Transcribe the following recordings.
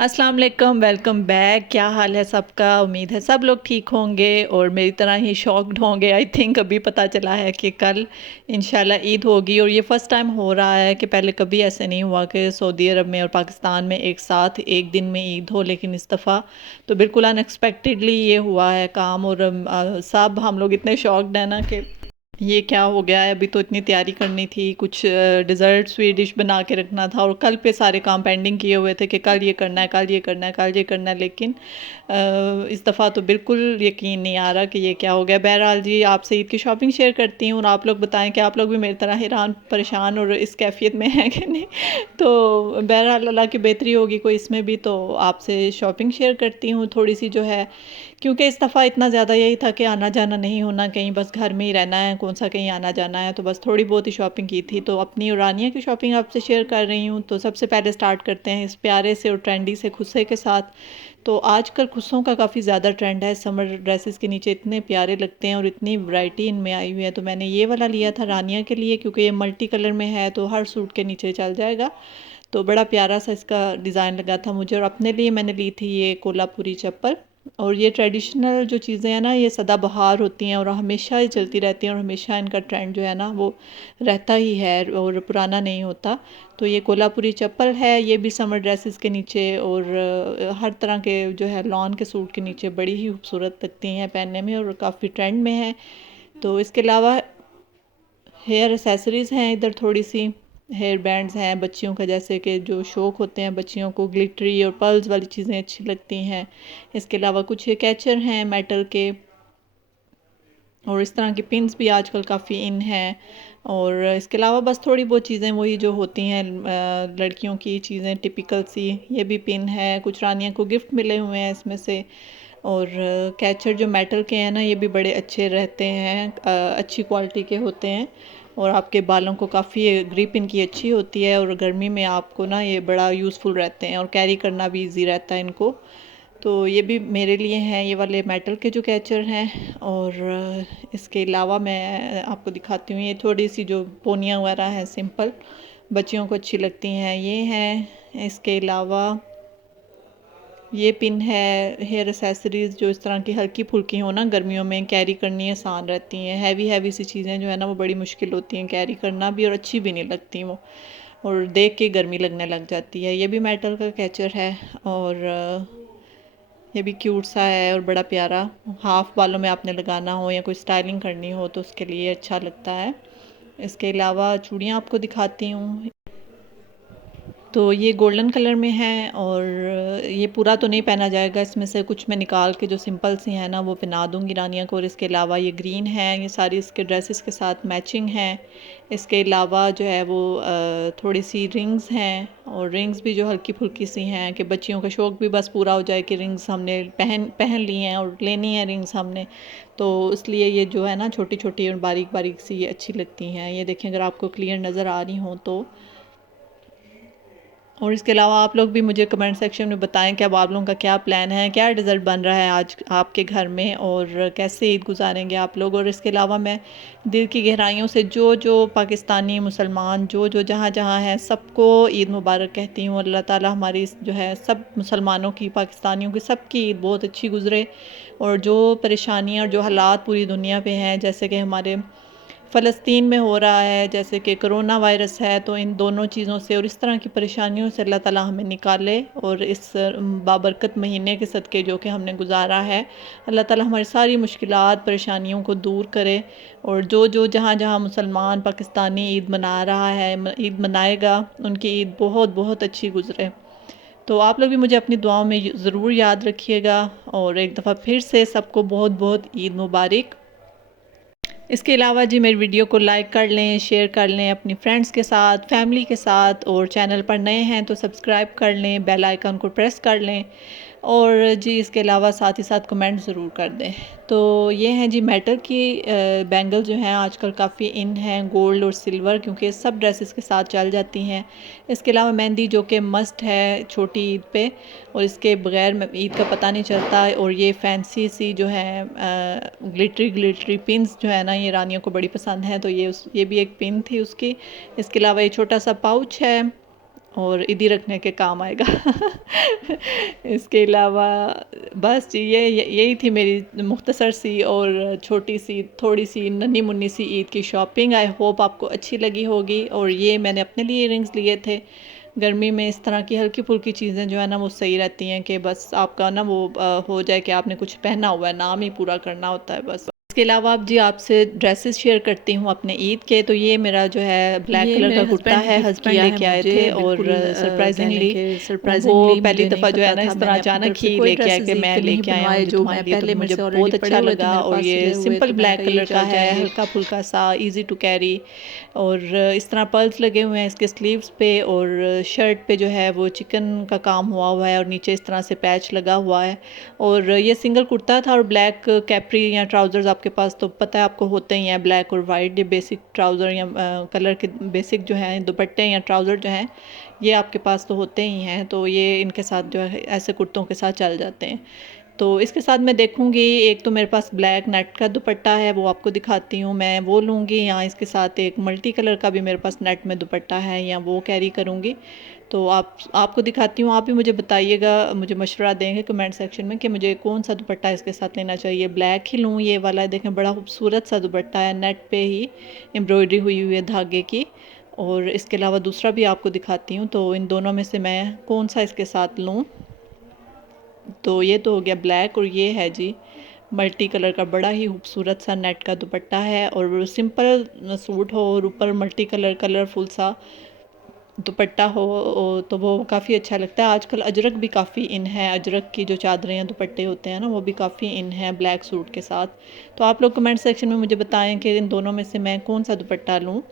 अस्सलाम वालेकुम, welcome back. क्या हाल है सबका? उम्मीद है सब लोग ठीक होंगे और मेरी तरह ही शॉक्ड होंगे। आई थिंक अभी पता चला है कि कल इंशाल्लाह ईद होगी और ये फ़र्स्ट टाइम हो रहा है कि पहले कभी ऐसे नहीं हुआ कि सऊदी अरब में और पाकिस्तान में एक साथ एक दिन में ईद हो, लेकिन इस दफ़ा तो बिल्कुल अनएक्सपेक्टेडली ये हुआ है काम। और सब हम लोग इतने शॉक्ड हैं ना कि ये क्या हो गया है। अभी तो इतनी तैयारी करनी थी, कुछ डिज़र्ट स्वीट डिश बना के रखना था और कल पे सारे काम पेंडिंग किए हुए थे कि कल ये करना है, कल ये करना है, कल ये करना है। लेकिन इस दफ़ा तो बिल्कुल यकीन नहीं आ रहा कि ये क्या हो गया। बहरहाल जी, आपसे ईद की शॉपिंग शेयर करती हूँ और आप लोग बताएं कि आप लोग भी मेरी तरह हैरान परेशान और इस कैफियत में हैं कि नहीं। तो बहरहाल अल्लाह की बेहतरी होगी कोई इसमें भी, तो आपसे शॉपिंग शेयर करती हूँ थोड़ी सी जो है। क्योंकि इस दफ़ा इतना ज़्यादा यही था कि आना जाना नहीं होना कहीं, बस घर में ही रहना है, कौन सा कहीं आना जाना है। तो बस थोड़ी बहुत ही शॉपिंग की थी, तो अपनी और रानिया की शॉपिंग आपसे शेयर कर रही हूँ। तो सबसे पहले स्टार्ट करते हैं इस प्यारे से और ट्रेंडी से खुस्से के साथ। तो आजकल खुस्सों का काफ़ी ज़्यादा ट्रेंड है, समर ड्रेसेस के नीचे इतने प्यारे लगते हैं और इतनी वैरायटी इनमें आई हुई है। तो मैंने ये वाला लिया था रानिया के लिए, क्योंकि ये मल्टी कलर में है तो हर सूट के नीचे चल जाएगा। तो बड़ा प्यारा सा इसका डिज़ाइन लगा था मुझे। और अपने लिए मैंने ली थी ये कोल्हापुरी चप्पल। और ये ट्रेडिशनल जो चीज़ें हैं ना, ये सदाबहार होती हैं और हमेशा ही चलती रहती हैं और हमेशा इनका ट्रेंड जो है ना वो रहता ही है और पुराना नहीं होता। तो ये कोल्हापुरी चप्पल है, ये भी समर ड्रेसेस के नीचे और हर तरह के जो है लॉन के सूट के नीचे बड़ी ही खूबसूरत लगती हैं पहनने में और काफ़ी ट्रेंड में है। तो इसके अलावा हेयर एसेसरीज़ हैं इधर थोड़ी सी, हेयर बैंड्स हैं बच्चियों का, जैसे कि जो शौक़ होते हैं बच्चियों को ग्लिटरी और पर्ल्स वाली चीज़ें अच्छी लगती हैं। इसके अलावा कुछ कैचर हैं मेटल के और इस तरह की पिन्स भी आजकल काफ़ी इन हैं। और इसके अलावा बस थोड़ी बहुत चीज़ें वही जो होती हैं लड़कियों की चीज़ें टिपिकल सी, ये भी पिन है, कुछ रानियों को गिफ्ट मिले हुए हैं इसमें से। और कैचर जो मेटल के हैं ना, ये भी बड़े अच्छे रहते हैं, अच्छी क्वालिटी के होते हैं और आपके बालों को काफ़ी ग्रिप इनकी अच्छी होती है और गर्मी में आपको ना ये बड़ा यूज़फुल रहते हैं और कैरी करना भी इजी रहता है इनको। तो ये भी मेरे लिए हैं ये वाले मेटल के जो कैचर हैं। और इसके अलावा मैं आपको दिखाती हूँ, ये थोड़ी सी जो पोनियाँ वगैरह हैं सिंपल, बच्चियों को अच्छी लगती हैं, ये हैं। इसके अलावा ये पिन है, हेयर एसेसरीज़ जो इस तरह की हल्की फुल्की हो ना, गर्मियों में कैरी करनी आसान रहती हैं। हैवी हैवी सी चीज़ें जो है ना वो बड़ी मुश्किल होती हैं कैरी करना भी और अच्छी भी नहीं लगती वो, और देख के गर्मी लगने लग जाती है। ये भी मेटल का कैचर है और ये भी क्यूट सा है और बड़ा प्यारा, हाफ बालों में आपने लगाना हो या कोई स्टाइलिंग करनी हो तो उसके लिए अच्छा लगता है। इसके अलावा चूड़ियाँ आपको दिखाती हूँ। तो ये गोल्डन कलर में है और ये पूरा तो नहीं पहना जाएगा, इसमें से कुछ मैं निकाल के जो सिंपल सी है ना वो पहना दूँगी रानिया को। और इसके अलावा ये ग्रीन है, ये सारी इसके ड्रेसेस के साथ मैचिंग है। इसके अलावा जो है वो थोड़ी सी रिंग्स हैं और रिंग्स भी जो हल्की फुल्की सी हैं कि बच्चियों का शौक़ भी बस पूरा हो जाए कि रिंग्स हमने पहन पहन ली हैं और लेनी है रिंग्स हमने। तो इसलिए ये जो है ना छोटी छोटी और बारीक बारीक सी ये अच्छी लगती हैं। ये देखें अगर आपको क्लियर नज़र आ रही हो तो। और इसके अलावा आप लोग भी मुझे कमेंट सेक्शन में बताएं कि अब आप लोगों का क्या प्लान है, क्या डिज़र्ट बन रहा है आज आपके घर में और कैसे ईद गुजारेंगे आप लोग। और इसके अलावा मैं दिल की गहराइयों से जो जो पाकिस्तानी मुसलमान जो जो जहाँ जहाँ हैं सबको ईद मुबारक कहती हूँ। अल्लाह ताला हमारी जो है सब मुसलमानों की, पाकिस्तानियों की, सबकी ईद बहुत अच्छी गुजरे। और जो परेशानियाँ और जो हालात पूरी दुनिया पे हैं, जैसे कि हमारे फ़लस्तीन में हो रहा है, जैसे कि कोरोना वायरस है, तो इन दोनों चीज़ों से और इस तरह की परेशानियों से अल्लाह ताला हमें निकाले। और इस बाबरकत महीने के सदक़े जो कि हमने गुजारा है, अल्लाह ताला हमारी सारी मुश्किलात परेशानियों को दूर करे। और जो जो जहाँ जहाँ मुसलमान पाकिस्तानी ईद मना रहा है, ईद मनाएगा, उनकी ईद बहुत बहुत अच्छी गुजरे। तो आप लोग भी मुझे अपनी दुआओं में ज़रूर याद रखिएगा और एक दफ़ा फिर से सबको बहुत बहुत ईद मुबारक। इसके अलावा जी मेरी वीडियो को लाइक कर लें, शेयर कर लें अपनी फ्रेंड्स के साथ, फैमिली के साथ, और चैनल पर नए हैं तो सब्सक्राइब कर लें, बेल आइकन को प्रेस कर लें। और जी इसके अलावा साथ ही साथ कमेंट ज़रूर कर दें। तो ये हैं जी मेटल की बैंगल जो हैं आजकल काफ़ी इन हैं, गोल्ड और सिल्वर, क्योंकि सब ड्रेसेस के साथ चल जाती हैं। इसके अलावा मेहंदी जो कि मस्ट है छोटी ईद पे, और इसके बगैर ईद का पता नहीं चलता। और ये फैंसी सी जो है ग्लिटरी ग्लिटरी पिन्स जो है ना, ये रानियों को बड़ी पसंद है, तो ये भी एक पिन थी उसकी। इसके अलावा ये छोटा सा पाउच है और ईदी रखने के काम आएगा। इसके अलावा बस जी यही थी मेरी मुख्तसर सी और छोटी सी थोड़ी सी नन्ही मुन्नी सी ईद की शॉपिंग। आई होप आपको अच्छी लगी होगी। और ये मैंने अपने लिए इयररिंग्स लिए थे। गर्मी में इस तरह की हल्की फुल्की चीज़ें जो है ना वो सही रहती हैं कि बस आपका ना वो हो जाए कि आपने कुछ पहना हुआ है, नाम ही पूरा करना होता है बस। इसके अलावा अब जी आपसे ड्रेसेस शेयर करती हूँ अपने ईद के। तो ये मेरा जो है ब्लैक ये कलर का मेरे कुर्ता हस्बैंड है, गिफ्ट हस्बैंड किया है लेके आए मुझे थे। और बिल्कुल कह लें सरप्राइजिंगली कि वो सरप्राइजिंगली पहली मुझे नहीं दफ़ा जो है पता ना था। इस तरह मैंने अपनी अचानक तरफ से ही कोई लेके आया ड्रेसेस कि ईद मैं पे नहीं लेके आया हूँ बनवाए, मुझे जो मैं तुम्हारे लिए। तो पहले मेरे मुझे से ऑलरेडी बहुत पड़े अच्छा हुए थे, लगा। मेरे और पास ये सिले हुए, सिंपल तो मैंने ब्लैक कहा ये कलर का चल है, जाएंगे। हल्का फुल्का सा, इजी टू कैरी। और इस तरह पर्ल्स लगे हुए हैं इसके स्लीव्स पे। और शर्ट पे जो है वो चिकन का काम हुआ है और नीचे इस तरह से पैच लगा हुआ है। और ये सिंगल कुर्ता था और ब्लैक कैप्री या ट्राउज़र्स आपके पास तो पता है आपको होते ही हैं, ब्लैक और वाइट। ये बेसिक ट्राउज़र या कलर के बेसिक जो हैं दुपट्टे या ट्राउज़र जो हैं ये आपके पास तो होते ही हैं। तो ये इनके साथ जो है ऐसे कुर्तों के साथ चल जाते हैं। तो इसके साथ मैं देखूंगी, एक तो मेरे पास ब्लैक नेट का दुपट्टा है वो आपको दिखाती हूँ, मैं वो लूँगी। या इसके साथ एक मल्टी कलर का भी मेरे पास नेट में दुपट्टा है, या वो कैरी करूँगी। तो आपको दिखाती हूँ। आप भी मुझे बताइएगा, मुझे मशवरा देंगे कमेंट सेक्शन में कि मुझे कौन सा दुपट्टा इसके साथ लेना चाहिए। ब्लैक ही लूँ ये वाला, देखें बड़ा खूबसूरत सा दुपट्टा है, नेट पे ही एम्ब्रॉयडरी हुई हुई है धागे की। और इसके अलावा दूसरा भी आपको दिखाती हूँ। तो इन दोनों में से मैं कौन सा इसके साथ लूँ। तो ये तो हो गया ब्लैक। और ये है जी मल्टी कलर का बड़ा ही खूबसूरत सा नेट का दुपट्टा है। और सिंपल सूट हो और ऊपर मल्टी कलरफुल सा दुपट्टा हो तो वो काफ़ी अच्छा लगता है। आजकल अजरक भी काफ़ी इन है, अजरक की जो चादरें या दुपट्टे होते हैं ना वो भी काफ़ी इन है ब्लैक सूट के साथ। तो आप लोग कमेंट सेक्शन में मुझे बताएं कि इन दोनों में से मैं कौन सा दुपट्टा लूँ।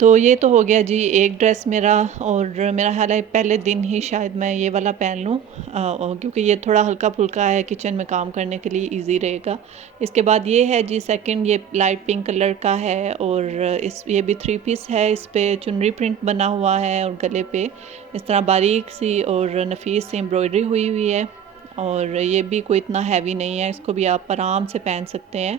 तो ये तो हो गया जी एक ड्रेस मेरा। और मेरा ख्याल है पहले दिन ही शायद मैं ये वाला पहन लूँ, क्योंकि ये थोड़ा हल्का फुल्का है, किचन में काम करने के लिए इजी रहेगा। इसके बाद ये है जी सेकंड, ये लाइट पिंक कलर का है। और ये भी 3 पीस है, इस पर चुनरी प्रिंट बना हुआ है और गले पे इस तरह बारीक सी और नफीस सी एम्ब्रॉयडरी हुई हुई है। और ये भी कोई इतना हैवी नहीं है, इसको भी आप आराम से पहन सकते हैं।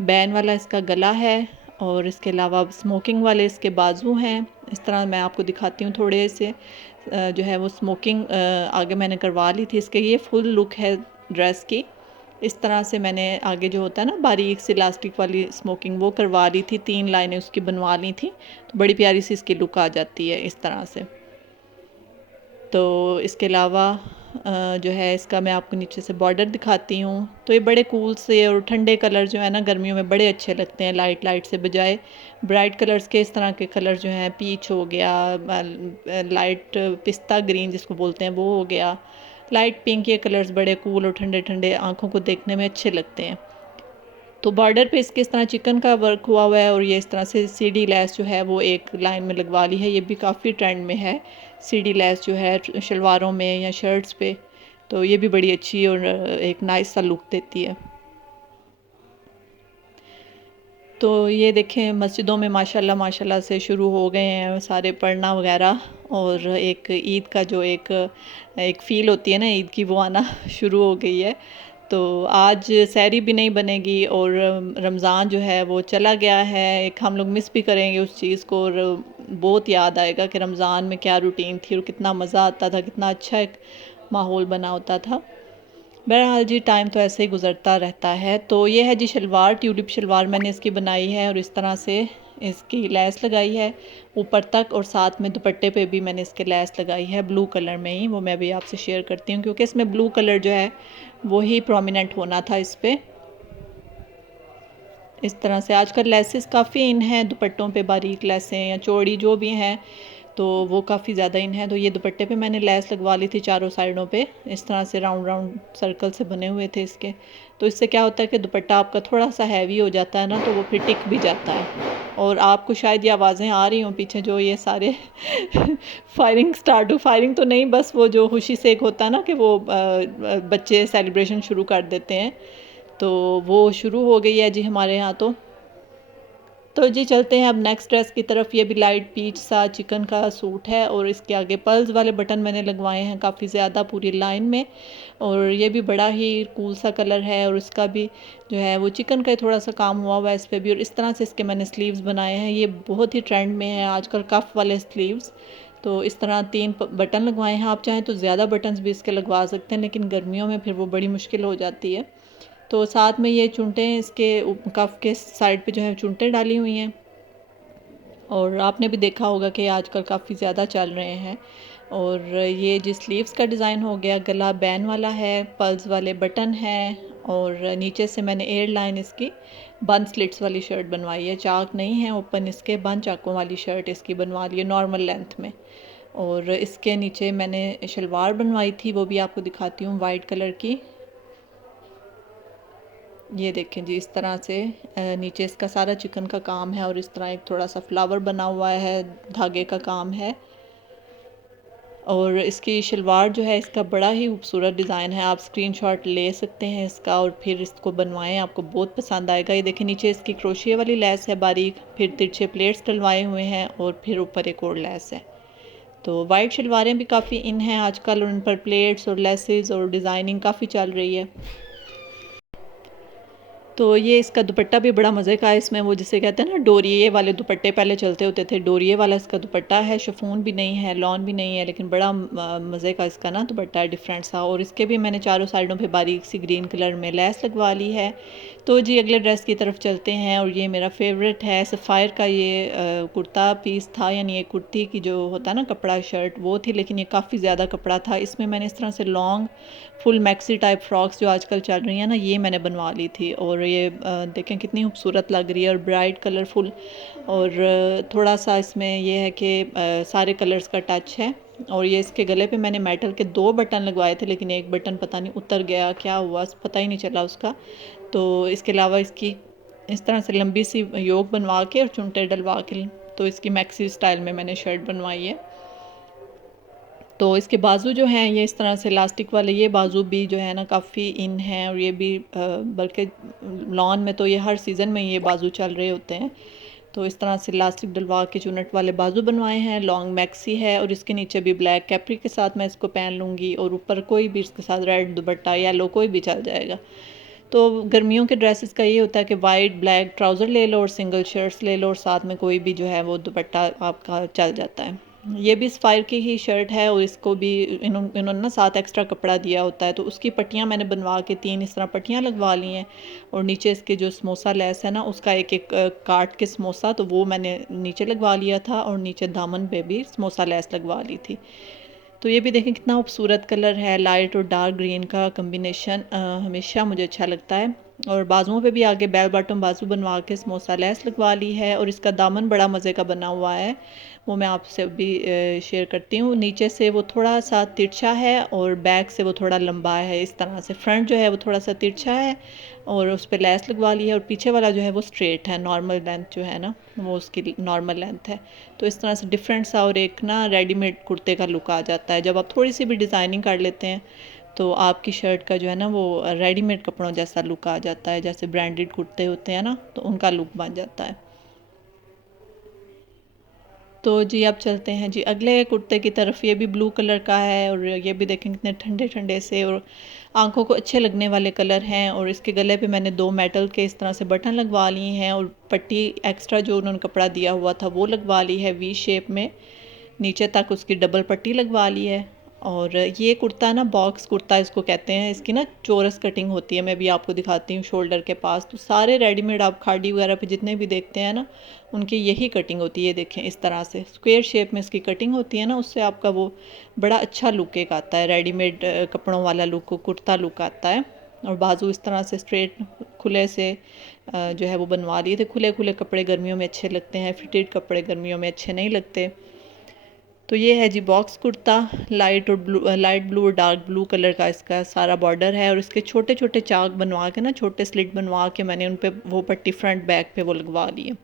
बैन वाला इसका गला है। और इसके अलावा स्मोकिंग वाले इसके बाजू हैं। इस तरह मैं आपको दिखाती हूँ थोड़े से जो है वो स्मोकिंग आगे मैंने करवा ली थी। इसके ये फुल लुक है ड्रेस की। इस तरह से मैंने आगे जो होता है ना बारीक सी इलास्टिक वाली स्मोकिंग वो करवा ली थी, 3 लाइनें उसकी बनवा ली थी। तो बड़ी प्यारी सी इसकी लुक आ जाती है इस तरह से। तो इसके अलावा जो है इसका मैं आपको नीचे से बॉर्डर दिखाती हूँ। तो ये बड़े कूल से और ठंडे कलर जो है ना गर्मियों में बड़े अच्छे लगते हैं, लाइट लाइट से बजाय ब्राइट कलर्स के। इस तरह के कलर जो हैं पीच हो गया, लाइट पिस्ता ग्रीन जिसको बोलते हैं वो हो गया, लाइट पिंक, ये कलर्स बड़े कूल और ठंडे ठंडे आँखों को देखने में अच्छे लगते हैं। तो बॉर्डर पे इसके इस तरह चिकन का वर्क हुआ हुआ है। और ये इस तरह से सीढ़ी लैस जो है वो एक लाइन में लगवा ली है, ये भी काफ़ी ट्रेंड में है सीढ़ी लैस जो है शलवारों में या शर्ट्स पे। तो ये भी बड़ी अच्छी और एक नाइस सा लुक देती है। तो ये देखें मस्जिदों में माशाल्लाह माशाल्लाह से शुरू हो गए हैं सारे पढ़ना वगैरह। और एक ईद का जो एक एक फ़ील होती है ना ईद की, वो आना शुरू हो गई है। तो आज सहरी भी नहीं बनेगी और रमज़ान जो है वो चला गया है। एक हम लोग मिस भी करेंगे उस चीज़ को। और बहुत याद आएगा कि रमज़ान में क्या रूटीन थी और कितना मज़ा आता था, कितना अच्छा एक माहौल बना होता था। बहरहाल जी टाइम तो ऐसे ही गुज़रता रहता है। तो ये है जी शलवार, ट्यूलिप शलवार मैंने इसकी बनाई है। और इस तरह से इसकी लैस लगाई है ऊपर तक। और साथ में दुपट्टे पे भी मैंने इसके लैस लगाई है ब्लू कलर में ही, वो मैं भी आपसे शेयर करती हूँ क्योंकि इसमें ब्लू कलर जो है वो ही प्रोमिनेंट होना था इस पर। इस तरह से आजकल लेसेस काफ़ी इन हैं दुपट्टों पे, बारीक लेसें या चौड़ी जो भी हैं तो वो काफ़ी ज़्यादा इन है। तो ये दुपट्टे पे मैंने लेस लगवा ली थी चारों साइडों पे, इस तरह से राउंड राउंड सर्कल से बने हुए थे इसके। तो इससे क्या होता है कि दुपट्टा आपका थोड़ा सा हैवी हो जाता है ना, तो वो फिर टिक भी जाता है। और आपको शायद ये आवाज़ें आ रही हों पीछे, जो ये सारे फायरिंग स्टार्ट हो, फायरिंग तो नहीं, बस वो जो खुशी से एक होता है ना कि वो बच्चे सेलिब्रेशन शुरू कर देते हैं, तो वो शुरू हो गई है जी हमारे यहाँ। तो तो जी चलते हैं अब नेक्स्ट ड्रेस की तरफ। ये भी लाइट पीच सा चिकन का सूट है और इसके आगे पर्ल्स वाले बटन मैंने लगवाए हैं काफ़ी ज़्यादा पूरी लाइन में। और ये भी बड़ा ही कूल सा कलर है और इसका भी जो है वो चिकन का ही थोड़ा सा काम हुआ हुआ है इस पर भी। और इस तरह से इसके मैंने स्लीव्स बनाए हैं। ये बहुत ही ट्रेंड में है आजकल कफ वाले स्लीव्स। तो इस तरह 3 बटन लगवाए हैं। आप चाहें तो ज़्यादा बटन्स भी इसके लगवा सकते हैं, लेकिन गर्मियों में फिर वो बड़ी मुश्किल हो जाती है। तो साथ में ये चुनटें इसके कफ के साइड पे जो है चुनटें डाली हुई हैं। और आपने भी देखा होगा कि आजकल काफ़ी ज़्यादा चल रहे हैं। और ये जो स्लीव्स का डिज़ाइन हो गया, गला बैन वाला है, पल्स वाले बटन हैं और नीचे से मैंने एयर लाइन इसकी बंद स्लिट्स वाली शर्ट बनवाई है। चाक नहीं है ओपन, इसके बंद चाकों वाली शर्ट इसकी बनवा ली है नॉर्मल लेंथ में। और इसके नीचे मैंने शलवार बनवाई थी, वो भी आपको दिखाती हूँ, वाइट कलर की। ये देखें जी, इस तरह से नीचे इसका सारा चिकन का काम है और इस तरह एक थोड़ा सा फ्लावर बना हुआ है, धागे का काम है। और इसकी शलवार जो है इसका बड़ा ही खूबसूरत डिज़ाइन है। आप स्क्रीनशॉट ले सकते हैं इसका और फिर इसको बनवाएं, आपको बहुत पसंद आएगा। ये देखिए नीचे इसकी क्रोशिया वाली लेस है बारीक, फिर तिरछे प्लेट्स डलवाए हुए हैं और फिर ऊपर एक और लेस है। तो वाइट शलवारें भी काफ़ी इन हैं आजकल और उन पर प्लेट्स और लेसेस और डिज़ाइनिंग काफ़ी चल रही है। तो ये इसका दुपट्टा भी बड़ा मज़े का है। इसमें वो जिसे कहते हैं ना डोरिये वाले दुपट्टे पहले चलते होते थे, डोरिये वाला इसका दुपट्टा है। शिफॉन भी नहीं है, लॉन भी नहीं है, लेकिन बड़ा मज़े का इसका ना दुपट्टा है डिफरेंट सा। और इसके भी मैंने चारों साइडों पे बारीक सी ग्रीन कलर में लेस लगवा ली है। तो जी अगले ड्रेस की तरफ चलते हैं और ये मेरा फेवरेट है। सफ़ायर का ये कुर्ता पीस था, यानी ये कुर्ती की जो होता है ना कपड़ा शर्ट वो थी, लेकिन ये काफ़ी ज़्यादा कपड़ा था। इसमें मैंने इस तरह से long full maxi type frocks जो आजकल चल रही हैं ना, ये मैंने बनवा ली थी। और ये देखें कितनी खूबसूरत लग रही है और ब्राइट कलरफुल। और थोड़ा सा इसमें ये है कि सारे कलर्स का टच है। और ये इसके गले पे मैंने मेटल के 2 बटन लगवाए थे, लेकिन एक बटन पता नहीं उतर गया, क्या हुआ पता ही नहीं चला उसका। तो इसके अलावा इसकी इस तरह से लंबी सी योक बनवा के और चुनटे डलवा के तो इसकी मैक्सी स्टाइल में मैंने शर्ट बनवाई है। तो इसके बाजू जो हैं ये इस तरह से इलास्टिक वाले, ये बाजू भी जो है ना काफ़ी इन हैं। और ये भी बल्कि लॉन में तो ये हर सीज़न में ये बाजू चल रहे होते हैं। तो इस तरह से इलास्टिक डलवा के चुनट वाले बाजू बनवाए हैं। लॉन्ग मैक्सी है और इसके नीचे भी ब्लैक कैप्री के साथ मैं इसको पहन लूँगी और ऊपर कोई भी इसके साथ रेड दुपट्टा येलो कोई भी चल जाएगा। तो गर्मियों के ड्रेसेस का ये होता है कि वाइट ब्लैक ट्राउज़र ले लो और सिंगल शर्ट्स ले लो और साथ में कोई भी जो है वो दुपट्टा आपका चल जाता है। ये भी सफ़ायर की ही शर्ट है और इसको भी इन्होंने ना साथ एक्स्ट्रा कपड़ा दिया होता है। तो उसकी पट्टियाँ मैंने बनवा के 3 इस तरह पट्टियाँ लगवा ली हैं। और नीचे इसके जो समोसा लेस है ना उसका एक एक काट के समोसा, तो वो मैंने नीचे लगवा लिया था और नीचे दामन पे भी समोसा लेस लगवा ली थी। तो ये भी देखें कितना खूबसूरत कलर है, लाइट और डार्क ग्रीन का कम्बिनेशन हमेशा मुझे अच्छा लगता है। और बाजुओं पे भी आगे बेल बॉटम बाजू बनवा के समोसा लेस लगवा ली है और इसका दामन बड़ा मज़े का बना हुआ है, वो मैं आपसे अभी शेयर करती हूँ। नीचे से वो थोड़ा सा तिरछा है और बैक से वो थोड़ा लंबा है। इस तरह से फ्रंट जो है वो थोड़ा सा तिरछा है और उस पर लेस लगवा ली है और पीछे वाला जो है वो स्ट्रेट है, नॉर्मल लेंथ जो है ना वो उसकी नॉर्मल लेंथ है। तो इस तरह से डिफरेंट सा और एक ना रेडीमेड कुर्ते का लुक आ जाता है। जब आप थोड़ी सी भी डिज़ाइनिंग कर लेते हैं तो आपकी शर्ट का जो है ना वो रेडीमेड कपड़ों जैसा लुक आ जाता है, जैसे ब्रांडेड कुर्ते होते हैं ना तो उनका लुक बन जाता है। तो जी अब चलते हैं जी अगले कुर्ते की तरफ। ये भी ब्लू कलर का है और ये भी देखें कितने ठंडे ठंडे से और आंखों को अच्छे लगने वाले कलर हैं। और इसके गले पे मैंने 2 मेटल के इस तरह से बटन लगवा लिए हैं और पट्टी एक्स्ट्रा जो उन्होंने कपड़ा दिया हुआ था वो लगवा ली है वी शेप में, नीचे तक उसकी डबल पट्टी लगवा ली है। और ये कुर्ता ना बॉक्स कुर्ता इसको कहते हैं। इसकी ना चोरस कटिंग होती है, मैं भी आपको दिखाती हूँ शोल्डर के पास। तो सारे रेडीमेड आप खाड़ी वगैरह पे जितने भी देखते हैं ना उनकी यही कटिंग होती है। देखें इस तरह से स्क्वायर शेप में इसकी कटिंग होती है ना, उससे आपका वो बड़ा अच्छा लुक एक आता है, रेडीमेड कपड़ों वाला लुक कुर्ता लुक आता है। और बाजू इस तरह से स्ट्रेट खुले से जो है वो बनवा लिए थे। खुले खुले कपड़े गर्मियों में अच्छे लगते हैं, फिटेड कपड़े गर्मियों में अच्छे नहीं लगते। तो ये है जी बॉक्स कुर्ता, लाइट और ब्लू, लाइट ब्लू और डार्क ब्लू कलर का इसका सारा बॉर्डर है। और इसके छोटे छोटे चाक बनवा के ना, छोटे स्लिट बनवा के मैंने उन पे वो पट्टी फ्रंट बैक पे वो लगवा ली है।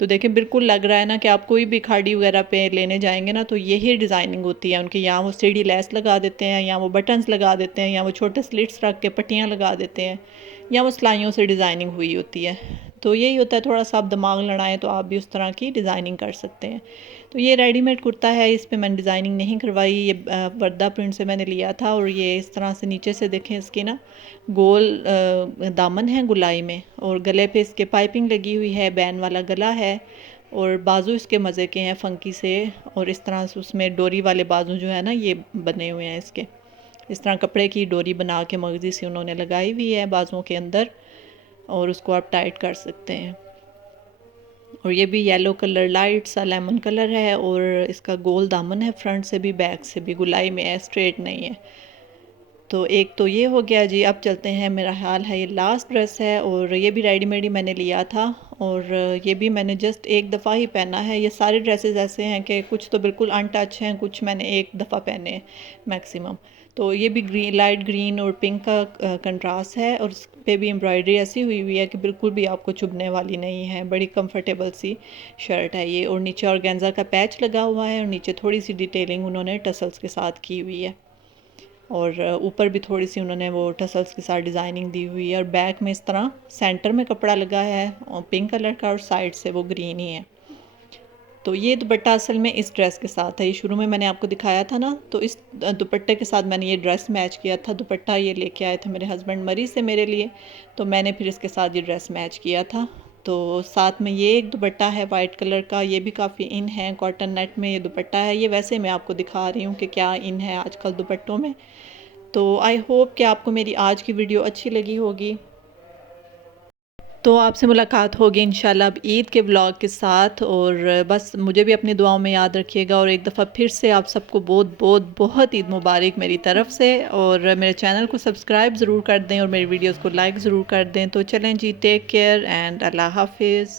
तो देखें बिल्कुल लग रहा है ना कि आप कोई भी खाड़ी वगैरह पे लेने जाएंगे ना तो यही डिज़ाइनिंग होती है उनकी। यहाँ वो सीढ़ी लेस लगा देते हैं, या वो बटन्स लगा देते हैं, या वो छोटे स्लिट्स रख के पट्टियाँ लगा देते हैं, या वो सिलाइयों से डिज़ाइनिंग हुई होती है। तो यही होता है, थोड़ा सा आप दिमाग लड़ाएं तो आप भी उस तरह की डिज़ाइनिंग कर सकते हैं। तो ये रेडीमेड कुर्ता है, इस पे मैंने डिज़ाइनिंग नहीं करवाई, ये वर्दा प्रिंट से मैंने लिया था। और ये इस तरह से नीचे से देखें, इसकी ना गोल दामन है गुलाई में, और गले पे इसके पाइपिंग लगी हुई है, बैन वाला गला है, और बाजू इसके मज़े के हैं फंकी से। और इस तरह से उसमें डोरी वाले बाजू जो है ना ये बने हुए हैं इसके, इस तरह कपड़े की डोरी बना के मगज़ी से उन्होंने लगाई हुई है बाजुओं के अंदर, और उसको आप टाइट कर सकते हैं। और ये भी येलो कलर, लाइट सा लेमन कलर है, और इसका गोल दामन है, फ्रंट से भी बैक से भी गुलाई में है, स्ट्रेट नहीं है। तो एक तो ये हो गया जी। अब चलते हैं, मेरा ख्याल है ये लास्ट ड्रेस है, और ये भी रेडीमेड ही मैंने लिया था, और ये भी मैंने जस्ट एक दफ़ा ही पहना है। ये सारे ड्रेसेस ऐसे हैं कि कुछ तो बिल्कुल अनटच हैं, कुछ मैंने एक दफ़ा पहने हैं मैक्सिमम। तो ये भी ग्रीन, लाइट ग्रीन और पिंक का कंट्रास्ट है, और उस पर भी एम्ब्रॉयडरी ऐसी हुई हुई है कि बिल्कुल भी आपको चुभने वाली नहीं है। बड़ी कंफर्टेबल सी शर्ट है ये, और नीचे ऑर्गेन्जा का पैच लगा हुआ है, और नीचे थोड़ी सी डिटेलिंग उन्होंने टसल्स के साथ की हुई है, और ऊपर भी थोड़ी सी उन्होंने वो टसल्स के साथ डिज़ाइनिंग दी हुई है। और बैक में इस तरह सेंटर में कपड़ा लगा है और पिंक कलर का, और साइड से वो ग्रीन ही है। तो ये दुपट्टा असल में इस ड्रेस के साथ है, ये शुरू में मैंने आपको दिखाया था ना, तो इस दुपट्टे के साथ मैंने ये ड्रेस मैच किया था। दुपट्टा ये लेके आए थे मेरे हस्बैंड मरी से मेरे लिए, तो मैंने फिर इसके साथ ये ड्रेस मैच किया था। तो साथ में ये एक दुपट्टा है वाइट कलर का, ये भी काफ़ी इन है, कॉटन नेट में ये दुपट्टा है। ये वैसे मैं आपको दिखा रही हूँ कि क्या इन है आजकल दुपट्टों में। तो आई होप कि आपको मेरी आज की वीडियो अच्छी लगी होगी। तो आपसे मुलाकात होगी इंशाल्लाह अब ईद के व्लॉग के साथ, और बस मुझे भी अपनी दुआओं में याद रखिएगा। और एक दफ़ा फिर से आप सबको बहुत बहुत बहुत ईद मुबारक मेरी तरफ़ से, और मेरे चैनल को सब्सक्राइब ज़रूर कर दें, और मेरी वीडियोस को लाइक ज़रूर कर दें। तो चलें जी, टेक केयर एंड अल्लाह हाफिज़।